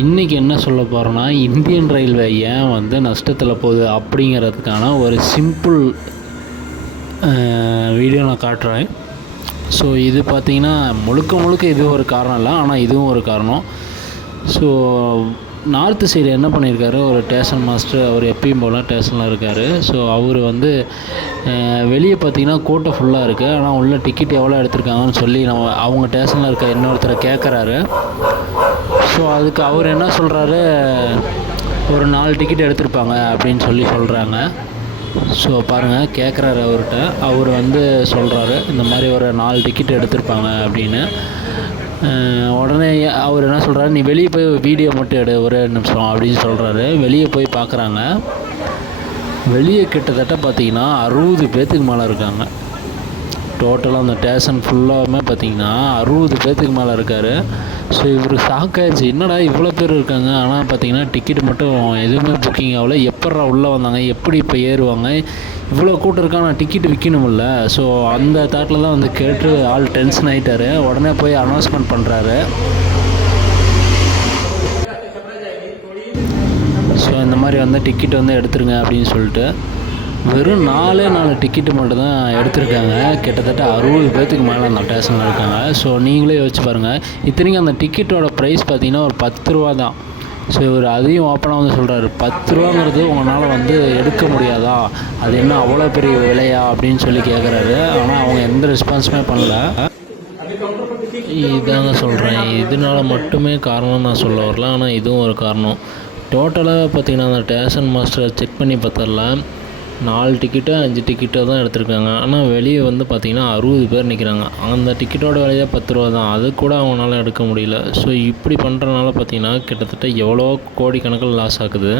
இன்றைக்கி என்ன சொல்ல போகிறோன்னா, இந்தியன் ரயில்வே ஏன் வந்து நஷ்டத்தில் போகுது அப்படிங்கிறதுக்கான ஒரு சிம்பிள் வீடியோ நான் காட்டுறேன். ஸோ இது பார்த்திங்கன்னா முழுக்க இது ஒரு காரணம் இல்லை, ஆனால் இதுவும் ஒரு காரணம். ஸோ நார்த்து சைடு என்ன பண்ணியிருக்காரு, ஒரு ஸ்டேஷன் மாஸ்டர், அவர் எப்பயும் போல் ஸ்டேஷனில் இருக்கார். ஸோ அவர் வந்து வெளியே பார்த்திங்கன்னா கூட்டம் ஃபுல்லாக இருக்குது, ஆனால் உள்ள டிக்கெட் எவ்வளோ எடுத்திருக்காங்கன்னு சொல்லி அவங்க ஸ்டேஷனில் இருக்க இன்னொருத்தரை கேட்குறாரு. ஸோ அதுக்கு அவர் என்ன சொல்கிறாரு, ஒரு 4 டிக்கெட் எடுத்திருப்பாங்க அப்படின்னு சொல்கிறாங்க. ஸோ பாருங்கள், கேட்குறாரு அவர்கிட்ட. அவர் வந்து சொல்கிறாரு இந்த மாதிரி ஒரு 4 டிக்கெட் எடுத்திருப்பாங்க அப்படின்னு. உடனே அவர் என்ன சொல்கிறாரு, நீ வெளியே போய் வீடியோ மட்டும் எடு ஒரு நிமிஷம் அப்படின்னு சொல்கிறாரு. வெளியே போய் பார்க்குறாங்க. வெளியே கிட்டத்தட்ட பார்த்திங்கன்னா 60 பேர்த்துக்கு மேலே இருக்காங்க. டோட்டலாக அந்த ஸ்டேஷன் ஃபுல்லாகவுமே பார்த்திங்கன்னா 60 பேர்த்துக்கு மேலே இருக்கார். ஸோ இவருக்கு ஷாக் ஆகிடுச்சு, என்னடா இவ்வளோ பேர் இருக்காங்க, ஆனால் பார்த்திங்கன்னா டிக்கெட் மட்டும் எதுவுமே புக்கிங் ஆகலை, எப்பட்றா உள்ளே வந்தாங்க, எப்படி இப்போ ஏறுவாங்க, இவ்வளோ கூட்டம் இருக்கா, நான் டிக்கெட் விற்கணுமில்ல. ஸோ அந்த தாட்டில் தான் வந்து கேட்டு ஆள் டென்ஷன் ஆகிட்டார். உடனே போய் அனௌன்ஸ்மெண்ட் பண்ணுறாரு. ஸோ இந்த மாதிரி வந்து டிக்கெட் வந்து எடுத்துருங்க அப்படின்னு சொல்லிட்டு வெறும் 4 டிக்கெட்டு மட்டும் தான் எடுத்திருக்காங்க. கிட்டத்தட்ட 60 பேர்த்துக்கு மேலே அந்த ஸ்டேஷனில் இருக்காங்க. ஸோ நீங்களே யோசிச்சு பாருங்கள். இத்தனைக்கும் அந்த டிக்கெட்டோட ப்ரைஸ் பார்த்திங்கன்னா ஒரு 10 ரூபா தான். ஸோ இவர் அதையும் ஓப்பனாக வந்து சொல்கிறாரு, 10 ரூபாங்கிறது உங்களால் வந்து எடுக்க முடியாதா, அது என்ன அவ்வளோ பெரிய விலையா அப்படின்னு சொல்லி கேட்குறாரு. ஆனால் அவங்க எந்த ரெஸ்பான்ஸுமே பண்ணல. இதாங்க சொல்கிறேன், இதனால் மட்டுமே காரணம் நான் சொல்ல வரல, ஆனால் இதுவும் ஒரு காரணம். டோட்டலாக பார்த்திங்கன்னா அந்த ஸ்டேஷன் மாஸ்டரை செக் பண்ணி பார்த்தரல, 4 டிக்கெட்டோ 5 டிக்கெட்டோ தான் எடுத்திருக்காங்க. ஆனால் வெளியே வந்து பார்த்திங்கன்னா 60 பேர் நிற்கிறாங்க. அந்த டிக்கெட்டோட விலையே 10 ரூபா தான், அது கூட அவங்களால எடுக்க முடியல. ஸோ இப்படி பண்ணுறதுனால பார்த்திங்கன்னா கிட்டத்தட்ட எவ்வளோ கோடி கணக்கில் லாஸ் ஆகுது.